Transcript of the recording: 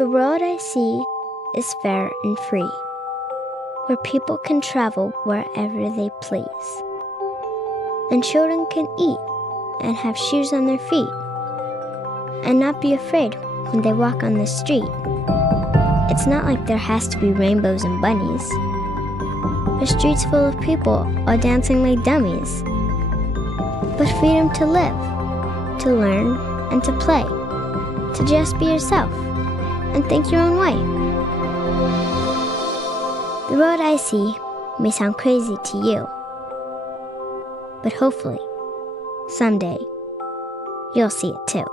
The road I see is fair and free, where people can travel wherever they please. And children can eat and have shoes on their feet, and not be afraid when they walk on the street. It's not like there has to be rainbows and bunnies, or streets full of people all dancing like dummies, but freedom to live, to learn, and to play, to just be yourself and think your own way. The road I see may sound crazy to you, but hopefully, someday, you'll see it too.